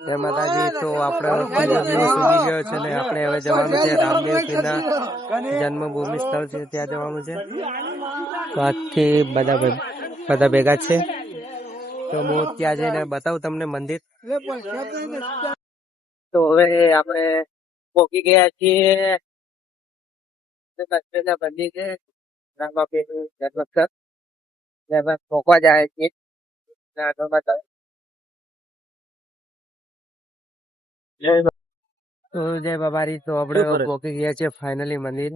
જય માતાજી. તો આપણે સુધી ગયો છે ને આપણે હવે જવાનું છે રામદેવ પીરના જન્મભૂમિ સ્થળ છે ત્યાં જવાનું છે. તો આજથી બધા ભેગા છે. તો હું ત્યાં જઈને બતાવું તમને મંદિર. તો હવે આપણે પહોંચી ગયા છીએ મંદિર છે રામાપીરનું જન્મસ્થળ. પહોંચવા જાય છે તો જય બાબારી. તો આપણે પહોંચી ગયા છે ફાઇનલી મંદિર.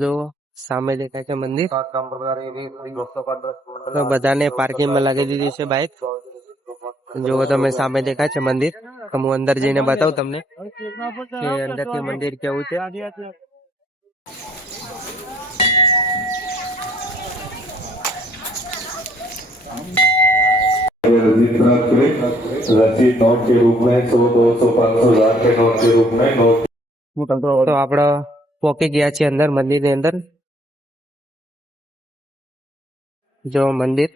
જો સામે દેખાય છે મંદિર. તો બધાને પાર્કિંગ માં લાગી દીધી છે બાઇક. જો તમે સામે દેખાય છે મંદિર. તો હું અંદર જઈને બતાવું તમને કે અંદરથી મંદિર કેવું છે. रसीद नोट के रूप में 100, 200, 500, 1000 के नोट के रूप में नोट. તો આપણે પોકી ગયા છીએ અંદર મંદિર ની અંદર. જો મંદિર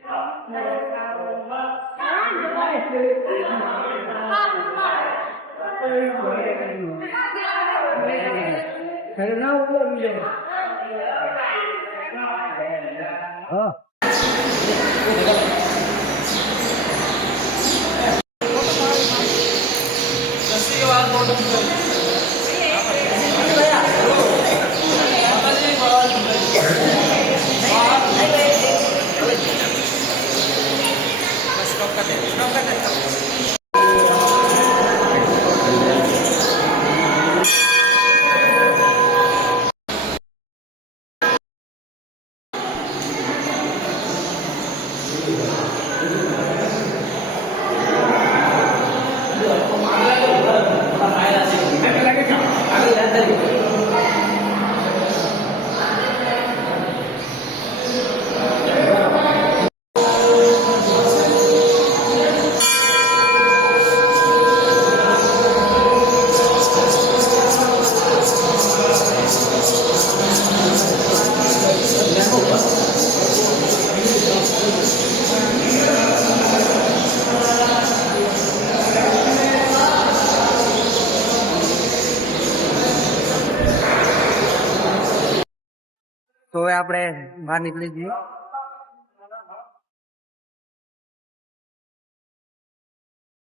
તો હવે આપણે બહાર નીકળી જઈએ.